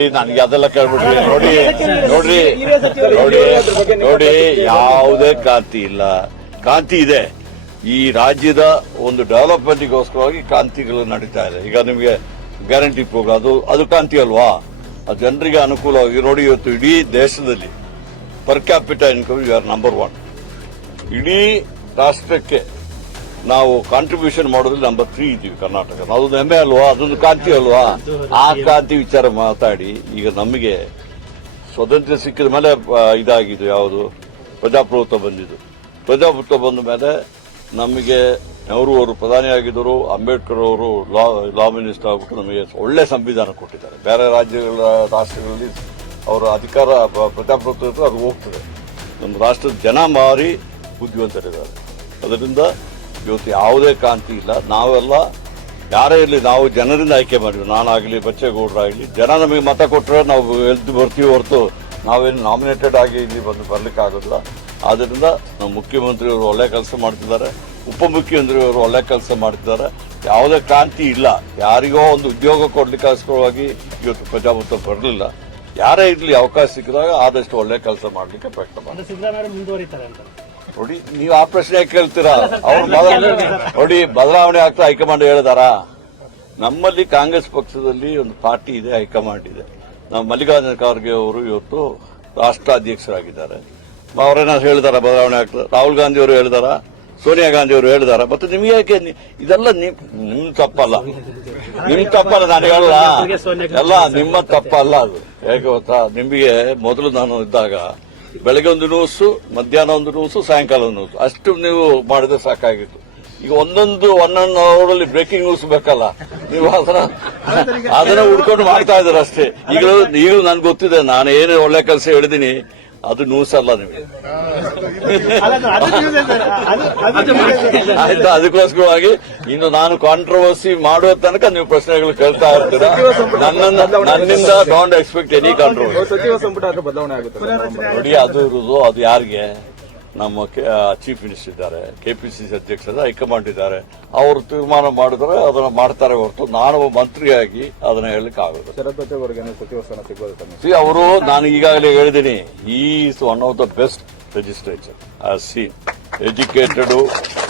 ನನಗೆ ಅದೆಲ್ಲ ಕೇಳ್ಬಿಟ್ರಿ ನೋಡಿ ನೋಡ್ರಿ ನೋಡಿ ನೋಡಿ ಯಾವುದೇ ಕಾಂತಿ ಇಲ್ಲ. ಕಾಂತಿ ಇದೆ. ಈ ರಾಜ್ಯದ ಒಂದು ಡೆವಲಪ್ಮೆಂಟ್ಗೋಸ್ಕರವಾಗಿ ಕಾಂತಿಗಳು ನಡೀತಾ ಇದೆ. ಈಗ ನಿಮಗೆ ಗ್ಯಾರಂಟಿ ಪ್ರೋಗ್ರಾಮ್ ಅದು ಅದು ಕಾಂತಿ ಅಲ್ವಾ? ಅದು ಜನರಿಗೆ ಅನುಕೂಲವಾಗಿ ನೋಡಿ ಇವತ್ತು ಇಡೀ ದೇಶದಲ್ಲಿ per capital income you are number one ಇಡೀ ರಾಷ್ಟ್ರಕ್ಕೆ ನಾವು ಕಾಂಟ್ರಿಬ್ಯೂಷನ್ ಮಾಡೋದ್ರಲ್ಲಿ ನಂಬರ್ ತ್ರೀ ಇದೀವಿ ಕರ್ನಾಟಕ ಅದೊಂದು ಹೆಮ್ಮೆ ಅಲ್ವಾ? ಅದೊಂದು ಕಾಂತಿ ಅಲ್ವಾ? ಆ ಕ್ರಾಂತಿ ವಿಚಾರ ಮಾತಾಡಿ. ಈಗ ನಮಗೆ ಸ್ವತಂತ್ರ ಸಿಕ್ಕಿದ ಮೇಲೆ ಇದಾಗಿದ್ದು ಯಾವುದು? ಪ್ರಜಾಪ್ರಭುತ್ವ ಬಂದಿದ್ದು. ಪ್ರಜಾಪ್ರಭುತ್ವ ಬಂದ ಮೇಲೆ ನಮಗೆ ನೆಹರು ಅವರು ಪ್ರಧಾನಿ ಆಗಿದ್ದರು ಅಂಬೇಡ್ಕರ್ ಅವರು ಲಾ ಲಾ ಮಿನಿಸ್ಟರ್ ಆಗ್ಬಿಟ್ಟು ನಮಗೆ ಒಳ್ಳೆ ಸಂವಿಧಾನ ಕೊಟ್ಟಿದ್ದಾರೆ. ಬೇರೆ ರಾಜ್ಯಗಳ ರಾಷ್ಟ್ರಗಳಲ್ಲಿ ಅವರ ಅಧಿಕಾರ ಪ್ರಜಾಪ್ರಭುತ್ವ ಅದು ಹೋಗ್ತದೆ. ನಮ್ಮ ರಾಷ್ಟ್ರದ ಜನ ಮಾರಿ ಬುದ್ಧಿವಂತರಿದ್ದಾರೆ. ಅದರಿಂದ ಇವತ್ತು ಯಾವುದೇ ಕಾಂತಿ ಇಲ್ಲ. ನಾವೆಲ್ಲ ಯಾರೇ ಇರಲಿ, ನಾವು ಜನರಿಂದ ಆಯ್ಕೆ ಮಾಡಿದ್ವಿ. ನಾನಾಗಲಿ, ಬಚ್ಚೇಗೌಡರಾಗಲಿ, ಜನ ನಮಗೆ ಮತ ಕೊಟ್ಟರೆ ನಾವು ಎದ್ದು ಬರ್ತೀವಿ ಹೊರತು ನಾವೇನು ನಾಮಿನೇಟೆಡ್ ಆಗಿ ಇಲ್ಲಿ ಬಂದು ಬರಲಿಕ್ಕೆ ಆಗೋದಿಲ್ಲ ಆದ್ದರಿಂದ ನಮ್ಮ ಮುಖ್ಯಮಂತ್ರಿಯವರು ಒಳ್ಳೆ ಕೆಲಸ ಮಾಡ್ತಿದ್ದಾರೆ. ಉಪಮುಖ್ಯಮಂತ್ರಿಯವರು ಒಳ್ಳೆ ಕೆಲಸ ಮಾಡ್ತಿದ್ದಾರೆ. ಯಾವುದೇ ಕ್ರಾಂತಿ ಇಲ್ಲ. ಯಾರಿಗೋ ಒಂದು ಉದ್ಯೋಗ ಕೊಡ್ಲಿಕ್ಕೋಸ್ಕರವಾಗಿ ಇವತ್ತು ಪ್ರಜಾಪ್ರಭುತ್ವ ಬರಲಿಲ್ಲ. ಯಾರೇ ಇರಲಿ, ಅವಕಾಶ ಸಿಕ್ಕಿದಾಗ ಆದಷ್ಟು ಒಳ್ಳೆ ಕೆಲಸ ಮಾಡಲಿಕ್ಕೆ ಪ್ರಯತ್ನ ಮಾಡಿ ಸಿದ್ದರಾಮಯ್ಯ ಮುಂದುವರಿತಾರೆ ಅಂತ. ನೋಡಿ ನೀವು ಆ ಪ್ರಶ್ನೆ ಯಾಕೆ ಕೇಳ್ತೀರಾ. ಅವ್ರು ನೋಡಿ ಬದಲಾವಣೆ ಆಗ್ತಾ ಹೈಕಮಾಂಡ್ ಹೇಳಿದಾರ? ನಮ್ಮಲ್ಲಿ ಕಾಂಗ್ರೆಸ್ ಪಕ್ಷದಲ್ಲಿ ಒಂದು ಪಾರ್ಟಿ ಇದೆ ಹೈಕಮಾಂಡ್ ಇದೆ. ನಾವು ಮಲ್ಲಿಕಾರ್ಜುನ ಖರ್ಗೆ ಅವರು ಇವತ್ತು ರಾಷ್ಟ್ರಾಧ್ಯಕ್ಷರಾಗಿದ್ದಾರೆ. ಅವರೇನಾದ್ರು ಹೇಳಿದಾರ ಬದಲಾವಣೆ ಆಗ್ತದೆ ರಾಹುಲ್ ಗಾಂಧಿ ಅವರು ಹೇಳಿದಾರ? ಸೋನಿಯಾ ಗಾಂಧಿ ಅವರು ಹೇಳಿದಾರ? ಮತ್ತೆ ನಿಮ್ಗೆ ಯಾಕೆ ಇದೆಲ್ಲ ನಿಮ್ ತಪ್ಪಲ್ಲ. ನಿಮ್ ತಪ್ಪಲ್ಲ ನಾನು ಹೇಳಲ್ಲ. ಎಲ್ಲ ನಿಮ್ಮ ತಪ್ಪಲ್ಲ ಅದು. ಯಾಕೆ ಗೊತ್ತಾ? ನಿಮಗೆ ಮೊದಲು ನಾನು ಇದ್ದಾಗ ಬೆಳಗ್ಗೆ ಒಂದು ನ್ಯೂಸು ಮಧ್ಯಾಹ್ನ ಒಂದು ನ್ಯೂಸು ಸಾಯಂಕಾಲ ಒಂದು ನ್ಯೂಸ್ ಅಷ್ಟು ನೀವು ಮಾಡಿದ್ರೆ ಸಾಕಾಗಿತ್ತು. ಈಗ ಒಂದೊಂದು ಒನ್ ಒಂದೊಂದು ಅವರಲ್ಲಿ ಬ್ರೇಕಿಂಗ್ ನ್ಯೂಸ್ ಬೇಕಲ್ಲ. ನೀವು ಅದನ್ನ ಅದನ್ನ ಹುಡ್ಕೊಂಡು ಮಾಡ್ತಾ ಇದ್ದಾರೆ ಅಷ್ಟೇ ಈಗ ನೀವು ನನ್ಗೆ ಗೊತ್ತಿದೆ, ನಾನು ಏನು ಒಳ್ಳೆ ಕೆಲಸ ಹೇಳಿದೀನಿ ಅದು ನ್ಯೂಸ್ ಅಲ್ಲ ನಿಮಗೆ ಆಯ್ತಾ? ಅದಕ್ಕೋಸ್ಕರವಾಗಿ ಇನ್ನು ನಾನು ಕಾಂಟ್ರವರ್ಸಿ ಮಾಡುವ ತನಕ ನೀವು ಪ್ರಶ್ನೆಗಳು ಕೇಳ್ತಾ ಇರ್ತೀರಾ? ನನ್ನನ್ನ ನನ್ನಿಂದ ಡೋಂಟ್ ಎಕ್ಸ್ಪೆಕ್ಟ್ ಎನಿ ಕಾಂಟ್ರವರ್ಸಿ ಸಚಿವ ಸಂಪುಟ ಬದಲಾವಣೆ ಆಗುತ್ತೆ. ನೋಡಿ ಅದು ಇರುವುದು ಅದು ಯಾರಿಗೆ? ನಮ್ಮ ಚೀಫ್ ಮಿನಿಸ್ಟರ್ ಇದ್ದಾರೆ ಕೆ ಪಿ ಸಿ ಸಿ ಅಧ್ಯಕ್ಷರ ಹೈಕಮಾಂಡ್ ಇದ್ದಾರೆ. ಅವರು ತೀರ್ಮಾನ ಮಾಡಿದ್ರೆ ಅದನ್ನ ಮಾಡ್ತಾರೆ ಹೊರತು ನಾನು ಮಂತ್ರಿಯಾಗಿ ಅದನ್ನ ಹೇಳಲಿಕ್ಕೆ ತಮಗೆ ಸಿ ಅವರು ನಾನು ಈಗಾಗಲೇ ಹೇಳಿದ್ದೀನಿ is one of the best legislature ಆ ಸೀನ್ ಎಜುಕೇಟೆಡ್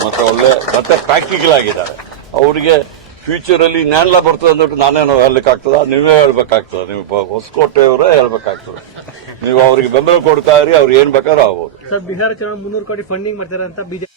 ಮತ್ತೆ ಒಳ್ಳೆ ಮತ್ತೆ ಪ್ರಾಕ್ಟಿಕಲ್ ಆಗಿದ್ದಾರೆ. ಅವರಿಗೆ ಫ್ಯೂಚರ್ ಅಲ್ಲಿ ನ್ಯಾನ್ಲ ಬರ್ತದೆ ಅಂದ್ಬಿಟ್ಟು ನಾನೇನು ಹೇಳಲಿಕ್ಕೆ ಆಗ್ತದ ನೀವೇ ಹೇಳ್ಬೇಕಾಗ್ತದೆ. ನೀವು ಹೊಸಕೋಟೆಯವರೇ ಹೇಳ್ಬೇಕಾಗ್ತದೆ. ನೀವು ಅವರಿಗೆ ಬೆಂಬಲ ಕೊಡ್ತಾ ಇರಿ, ಅವ್ರು ಏನ್ ಬೇಕಾದ್ರೂ ಆಗ್ಬೋದು. ಸರ್, ಬಿಹಾರ ಮುನ್ನೂರು ಕೋಟಿ ಫಂಡಿಂಗ್ ಮಾಡ್ತಾರೆ ಅಂತ ಬಿಜೆಪಿ